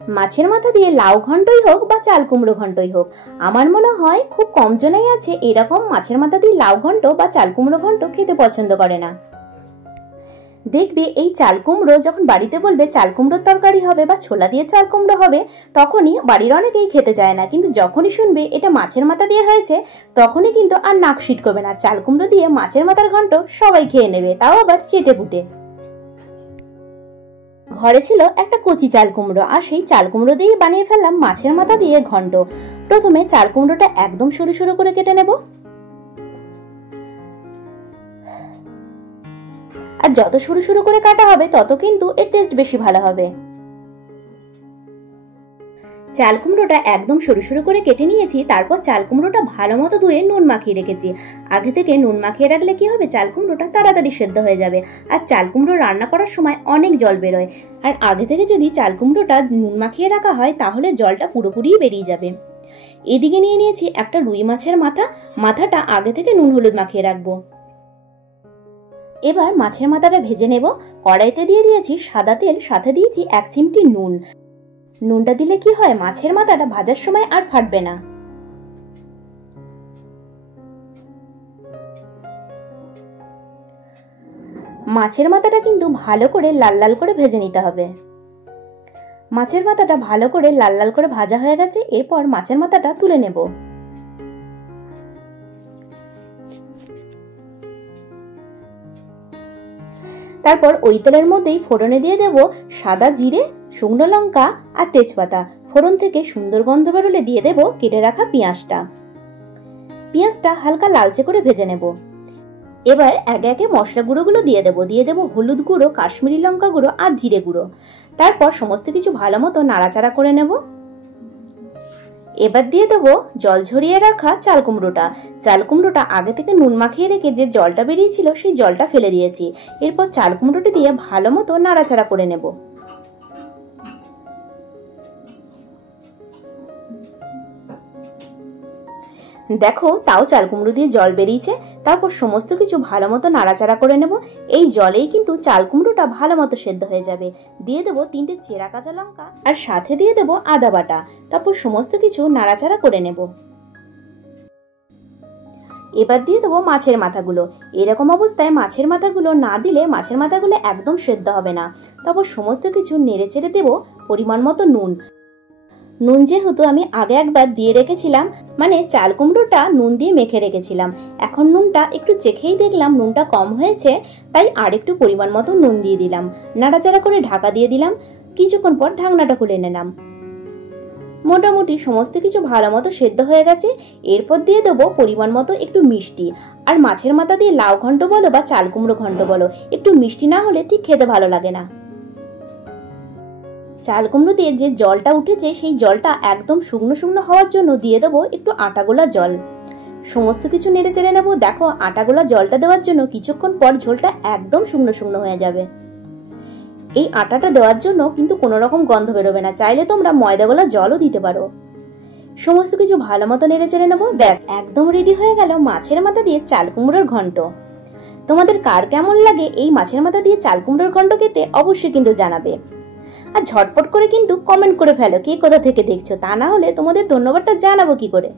মাছের মাথা দিয়ে লাউ ঘন্টই হোক বা চাল কুমড়ো ঘন্টই হোক, আমার মনে হয় খুব কম জনাই আছে এরকম মাছের মাথা দিয়ে লাউ ঘন্ট বা চাল কুমড়ো ঘন্ট খেতে পছন্দ করে না। দেখবে এই চাল কুমড়ো যখন বাড়িতে বলবে চাল কুমড়োর তরকারি হবে বা ছোলা দিয়ে চাল কুমড়ো হবে, তখনই বাড়ির অনেকেই খেতে চায় না, কিন্তু যখনই শুনবে এটা মাছের মাথা দিয়ে হয়েছে তখনই কিন্তু আর নাক সিটকবে না। চাল কুমড়ো দিয়ে মাছের মাথার ঘন্ট সবাই খেয়ে নেবে, তাও আবার চেটে পুটে। ঘরে ছিল একটা কচি চাল কুমড়ো, আর সেই চাল কুমড়ো দিয়ে বানিয়ে ফেললাম মাছের মাথা দিয়ে ঘন্ট। প্রথমে চাল কুমড়োটা একদম সরু সরু করে কেটে নেব, আর যত সরু সরু করে কাটা হবে তত কিন্তু এর টেস্ট বেশি ভালো হবে। চাল কুমড়োটা একদম সরু সরু করে কেটে নিয়েছি। তারপর চাল কুমড়োটা ভালো মতো ধুয়ে নুন মাখিয়ে রেখেছি। আগে থেকে নুন মাখিয়ে রাখলে কি হবে, চাল কুমড়োটা তাড়াতাড়ি সেদ্ধ হয়ে যাবে। আর চাল কুমড়ো রান্না করার সময় অনেক জল বেরোয়, আর আগে থেকে যদি চাল কুমড়োটা নুন মাখিয়ে রাখা হয় তাহলে জলটা পুরোপুরি বেরিয়ে যাবে। এদিকে নিয়ে নিয়েছি একটা রুই মাছের মাথা, মাথাটা আগে থেকে নুন হলুদ মাখিয়ে রাখবো। এবার মাছের মাথাটা ভেজে নেব। কড়াইতে দিয়ে দিয়েছি সাদা তেল, সাথে দিয়েছি 1 চিমটি নুন। নুনটা দিলে কি হয়, মাছের মাথাটা ভাজার সময় আর ফাটবে না। মাছের মাথাটা কিন্তু ভালো করে লাল লাল করে ভেজে নিতে হবে। মাছের মাথাটা ভালো করে লাল লাল করে ভাজা হয়ে গেছে, এরপর মাছের মাথাটা তুলে নেব। তারপর ওই তেলের মধ্যেই ফোড়নে দিয়ে দেব সাদা জিরে, শুকনো লঙ্কা আর তেজপাতা। ফোড়ন থেকে সুন্দর গন্ধ বেরোলে দিয়ে দেব কেটে রাখা পেঁয়াজটা। পেঁয়াজটা হালকা লালচে করে ভেজে নেব। এবার একে একে মশলা গুঁড়োগুলো দিয়ে দেব হলুদ গুঁড়ো, কাশ্মীরি লঙ্কা গুঁড়ো আর জিরে গুঁড়ো। তারপর সমস্ত কিছু ভালো মতো নাড়াচাড়া করে নেব। এবার দিয়ে দেব জল ঝরিয়ে রাখা চাল কুমড়োটা। চাল কুমড়োটা আগে থেকে নুন মাখিয়ে রেখে যে জলটা বেরিয়েছিল সেই জলটা ফেলে দিয়েছি। এরপর চাল কুমড়োটা দিয়ে ভালো মতো নাড়াচাড়া করে নেব। দেখো তাও চাল কুমড়ো দিয়ে জল বেরিয়েছে। তারপর সমস্ত কিছু ভালো মতো নাড়াচাড়া করে নেব। এই জলেই কিন্তু চাল কুমড়োটা ভালো মতো সেদ্ধ হয়ে যাবে। দিয়ে দেবো 3টে চেরা কাঁচা লঙ্কা, আর সাথে দিয়ে দেবো আদা বাটা। তারপর সমস্ত কিছু নাড়াচাড়া করে নেব। এবার দিয়ে দেবো মাছের মাথাগুলো। এরকম অবস্থায় মাছের মাথাগুলো না দিলে মাছের মাথাগুলো একদম সেদ্ধ হবে না। তারপর সমস্ত কিছু নেড়ে চেড়ে দেবো পরিমাণ মতো নুন। নুন যেহেতু আমি আগে একবার দিয়ে রেখেছিলাম, মানে চাল কুমড়োটা নুন দিয়ে মেখে রেখেছিলাম, এখন নুনটা একটু চেখেই দেখলাম নুনটা কম হয়েছে, তাই আর একটু পরিমাণ মতো নুন দিয়ে দিলাম। নাড়াচাড়া করে ঢাকা দিয়ে দিলাম। কিছুক্ষণ পর ঢাকনাটা খুলে নিলাম। মোটামুটি সমস্ত কিছু ভালো মতো সেদ্ধ হয়ে গেছে। এরপর দিয়ে দেবো পরিমাণ মতো একটু মিষ্টি। আর মাছের মাথা দিয়ে লাউ ঘন্ট বলো বা চাল কুমড়ো ঘন্ট বলো, একটু মিষ্টি না হলে ঠিক খেতে ভালো লাগে না। চাল কুমড়ো দিয়ে যে জলটা উঠেছে সেই জলটা একদম শুকনো শুকনো হওয়ার জন্য দিয়ে দেবো একটু আটা গোলা জল। সমস্ত কিছু নেড়ে চেড়ে নেবো। দেখো আটা গোলা জলটা দেওয়ার জন্য কিছুক্ষণ পর ঝোলটা একদম শুকনো শুকনো হয়ে যাবে। এই আটাটা দেওয়ার জন্য কিন্তু কোনো রকম গন্ধ বেরোবে না, চাইলে তোমরা ময়দা গোলা জলও দিতে পারো। সমস্ত কিছু ভালো মতো নেড়ে চেড়ে নেবো। ব্যাস একদম রেডি হয়ে গেল মাছের মাথা দিয়ে চাল কুমড়োর ঘন্ট। তোমাদের কার কেমন লাগে এই মাছের মাথা দিয়ে চাল কুমড়োর ঘন্ট খেতে অবশ্যই কিন্তু জানাবে। আর ঝটপট করে কিন্তু কমেন্ট করে ফেলো কে কোথা থেকে দেখছো, তা না হলে তোমাদের ধন্যবাদটা জানাবো কি করে।